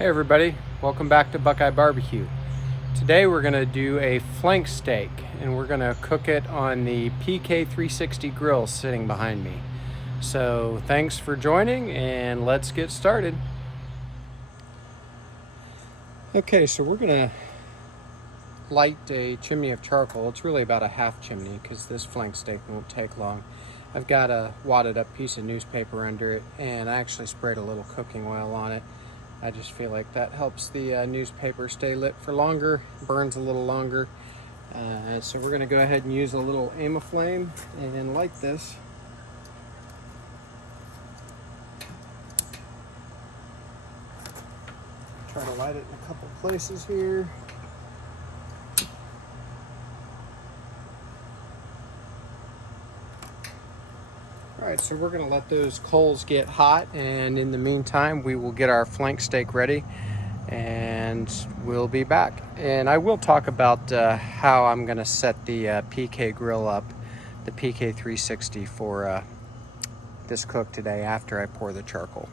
Hey everybody, welcome back to Buckeye Barbecue. Today we're going to do a flank steak and we're going to cook it on the PK360 grill sitting behind me. So thanks for joining and let's get started. Okay, so we're going to light a chimney of charcoal. It's really about a half chimney because this flank steak won't take long. I've got a wadded up piece of newspaper under it and I actually sprayed a little cooking oil on it. I just feel like that helps the newspaper stay lit for longer, burns a little longer. So we're going to go ahead and use a little Amaflame and light this. Try to light it in a couple places here. All right, so we're going to let those coals get hot, and in the meantime we will get our flank steak ready and we'll be back. And I will talk about how I'm going to set the PK grill up, the PK360 for this cook today after I pour the charcoal.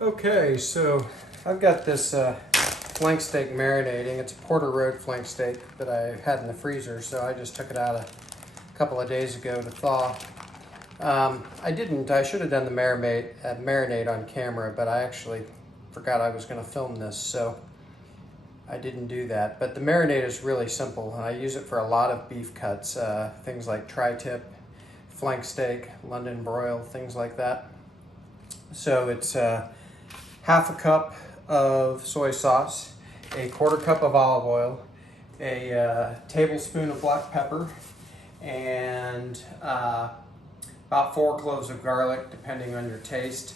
Okay, so I've got this flank steak marinating. It's a Porter Road flank steak that I had in the freezer, so I just took it out a couple of days ago to thaw. I should have done the marinade on camera, but I actually forgot I was going to film this, so I didn't do that. But the marinade is really simple. I use it for a lot of beef cuts, things like tri-tip, flank steak, London broil, things like that. So it's half a cup of soy sauce, a quarter cup of olive oil, a tablespoon of black pepper, and about 4 cloves of garlic, depending on your taste.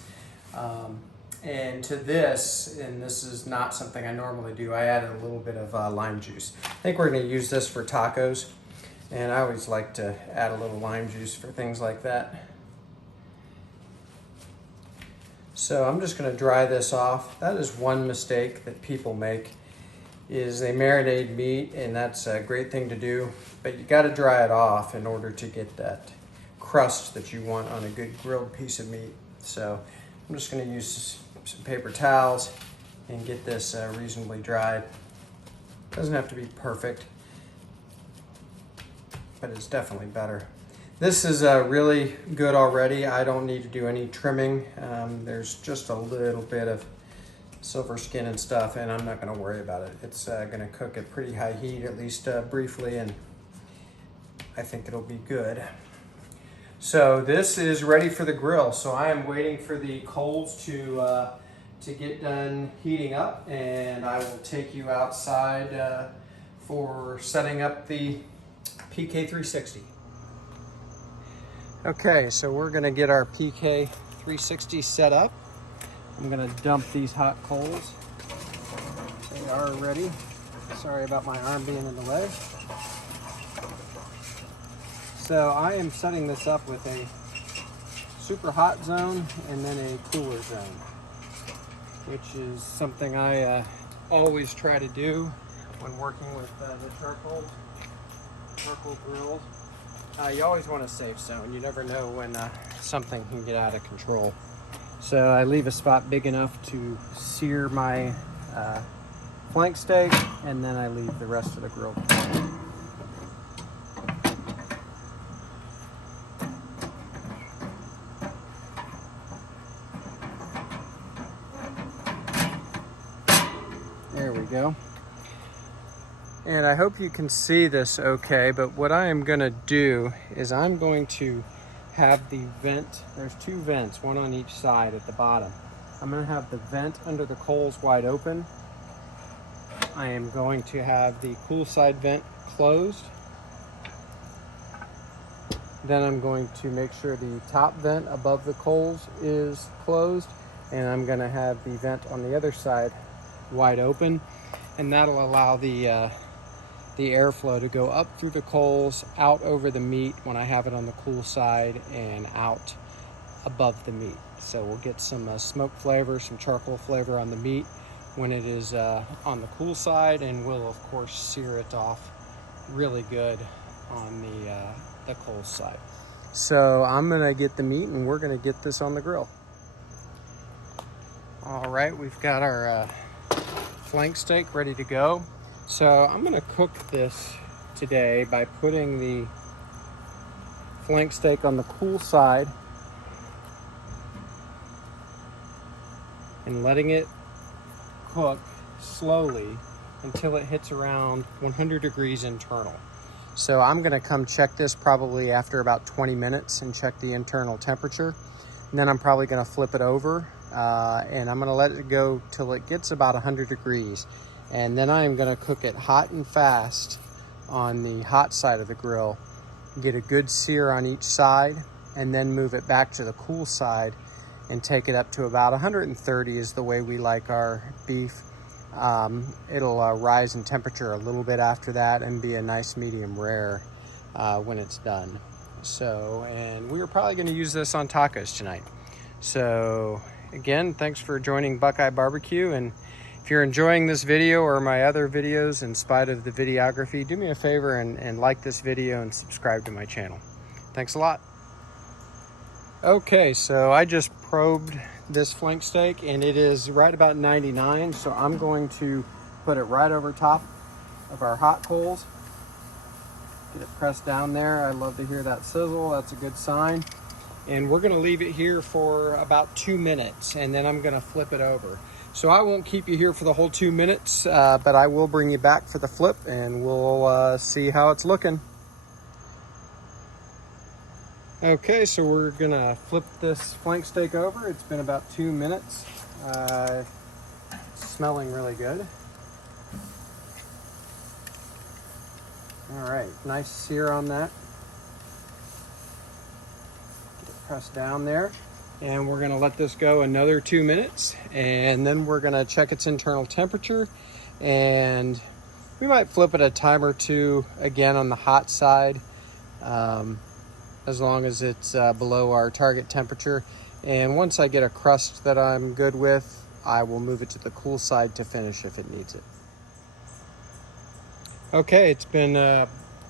And to this, and this is not something I normally do, I added a little bit of lime juice. I think we're going to use this for tacos, and I always like to add a little lime juice for things like that. So I'm just going to dry this off. That is one mistake that people make, is they marinate meat, and that's a great thing to do, but you got to dry it off in order to get that crust that you want on a good grilled piece of meat. So I'm just going to use some paper towels and get this reasonably dried. Doesn't have to be perfect, but it's definitely better. This is really good already. I don't need to do any trimming. There's just a little bit of silver skin and stuff, and I'm not going to worry about it. It's going to cook at pretty high heat, at least briefly, and I think it'll be good. So this is ready for the grill. So I am waiting for the coals to get done heating up, and I will take you outside for setting up the PK360. Okay, so we're going to get our PK360 set up. I'm going to dump these hot coals. They are ready. Sorry about my arm being in the way. So I am setting this up with a super hot zone and then a cooler zone, which is something I always try to do when working with the charcoal grills. You always want a safe zone. You never know when something can get out of control. So I leave a spot big enough to sear my flank steak, and then I leave the rest of the grill. There we go. And I hope you can see this okay, but what I am going to do is I'm going to have the vent. There's 2 vents, one on each side at the bottom. I'm going to have the vent under the coals wide open. I am going to have the cool side vent closed. Then I'm going to make sure the top vent above the coals is closed, and I'm going to have the vent on the other side wide open, and that'll allow the airflow to go up through the coals, out over the meat when I have it on the cool side, and out above the meat. So we'll get some smoke flavor, some charcoal flavor on the meat when it is on the cool side, and we'll of course sear it off really good on the coal side. So I'm gonna get the meat and we're gonna get this on the grill. All right, we've got our flank steak ready to go. So I'm gonna cook this today by putting the flank steak on the cool side and letting it cook slowly until it hits around 100 degrees internal. So I'm gonna come check this probably after about 20 minutes and check the internal temperature. And then I'm probably gonna flip it over and I'm gonna let it go till it gets about 100 degrees. And then I'm gonna cook it hot and fast on the hot side of the grill, get a good sear on each side, and then move it back to the cool side and take it up to about 130 is the way we like our beef. It'll rise in temperature a little bit after that and be a nice medium rare when it's done. So, and we were probably going to use this on tacos tonight. So again, thanks for joining Buckeye Barbecue. And if you're enjoying this video or my other videos in spite of the videography, do me a favor and like this video and subscribe to my channel. Thanks a lot. Okay, so I just probed this flank steak and it is right about 99. So I'm going to put it right over top of our hot coals. Get it pressed down there. I love to hear that sizzle. That's a good sign. And we're gonna leave it here for about 2 minutes and then I'm gonna flip it over. So I won't keep you here for the whole 2 minutes, but I will bring you back for the flip and we'll see how it's looking. Okay, so we're gonna flip this flank steak over. It's been about 2 minutes. It's smelling really good. All right, nice sear on that. Get it pressed down there. And we're gonna let this go another 2 minutes and then we're gonna check its internal temperature and we might flip it a time or two again on the hot side as long as it's below our target temperature. And once I get a crust that I'm good with, I will move it to the cool side to finish if it needs it. Okay, it's been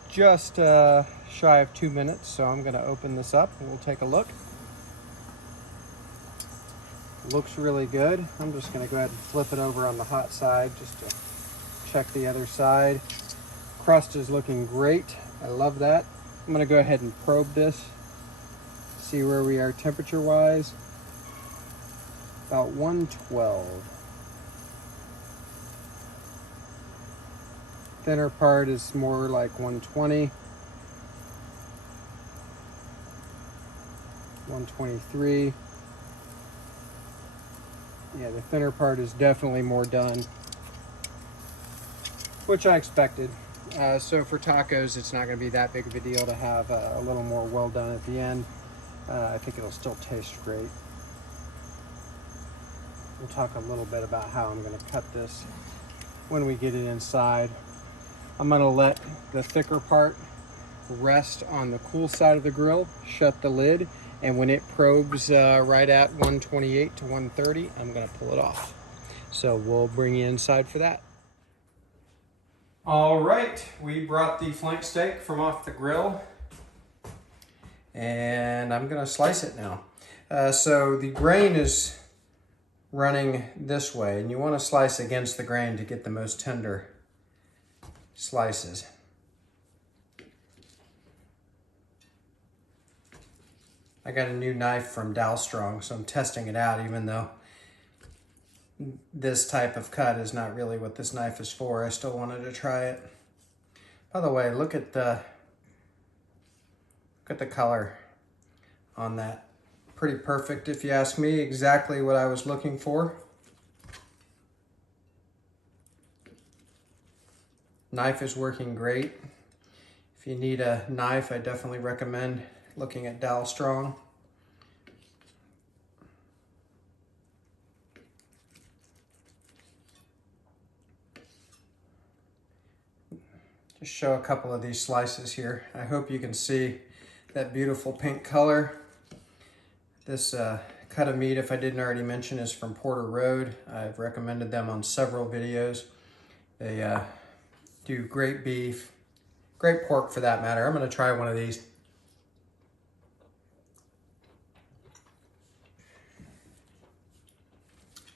just shy of 2 minutes, so I'm gonna open this up and we'll take a look. Looks really good. I'm just gonna go ahead and flip it over on the hot side just to check the other side. Crust is looking great. I love that. I'm gonna go ahead and probe this, see where we are temperature wise. About 112. Thinner part is more like 120. 123. Yeah, the thinner part is definitely more done, which I expected. So for tacos, it's not going to be that big of a deal to have a little more well done at the end. I think it'll still taste great. We'll talk a little bit about how I'm going to cut this when we get it inside. I'm going to let the thicker part rest on the cool side of the grill, shut the lid, and when it probes right at 128 to 130, I'm gonna pull it off. So we'll bring you inside for that. All right, we brought the flank steak from off the grill and I'm gonna slice it now. So the grain is running this way and you wanna slice against the grain to get the most tender slices. I got a new knife from Dalstrong, so I'm testing it out, even though this type of cut is not really what this knife is for. I still wanted to try it. By the way, look at the color on that. Pretty perfect, if you ask me. Exactly what I was looking for. Knife is working great. If you need a knife, I definitely recommend looking at Dalstrong. Just show a couple of these slices here. I hope you can see that beautiful pink color. This cut of meat, if I didn't already mention, is from Porter Road. I've recommended them on several videos. They do great beef, great pork for that matter. I'm gonna try one of these.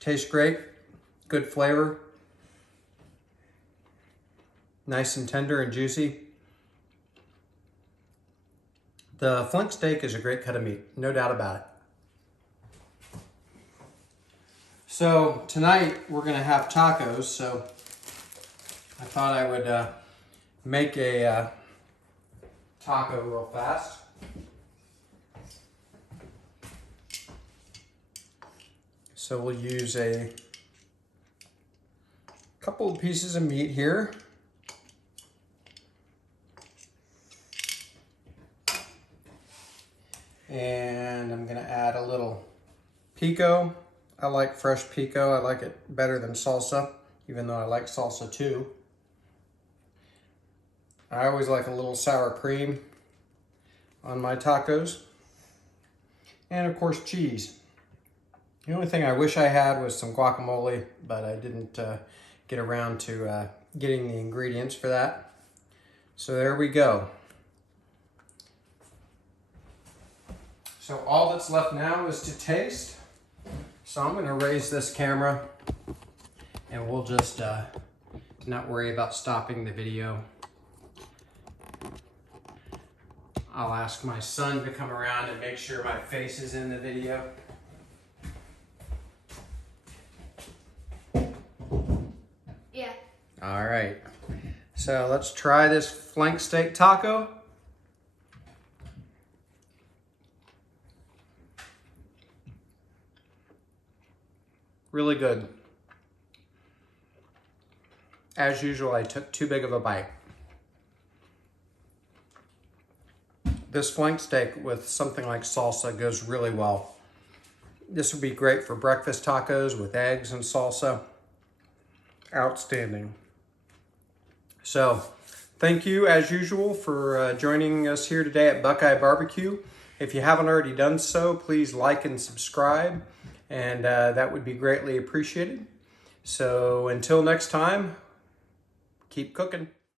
Tastes great, good flavor, nice and tender and juicy. The flank steak is a great cut of meat, no doubt about it. So tonight we're gonna have tacos, so I thought I would make a taco real fast. So we'll use a couple of pieces of meat here. And I'm gonna add a little pico. I like fresh pico. I like it better than salsa, even though I like salsa too. I always like a little sour cream on my tacos. And of course, cheese. The only thing I wish I had was some guacamole, but I didn't get around to getting the ingredients for that. So there we go. So all that's left now is to taste. So I'm gonna raise this camera and we'll just not worry about stopping the video. I'll ask my son to come around and make sure my face is in the video. Yeah. All right, so let's try this flank steak taco. Really good. As usual, I took too big of a bite. This flank steak with something like salsa goes really well. This would be great for breakfast tacos with eggs and salsa. Outstanding. So, thank you as usual for joining us here today at Buckeye Barbecue. If you haven't already done so, please like and subscribe, and that would be greatly appreciated. So until next time, keep cooking.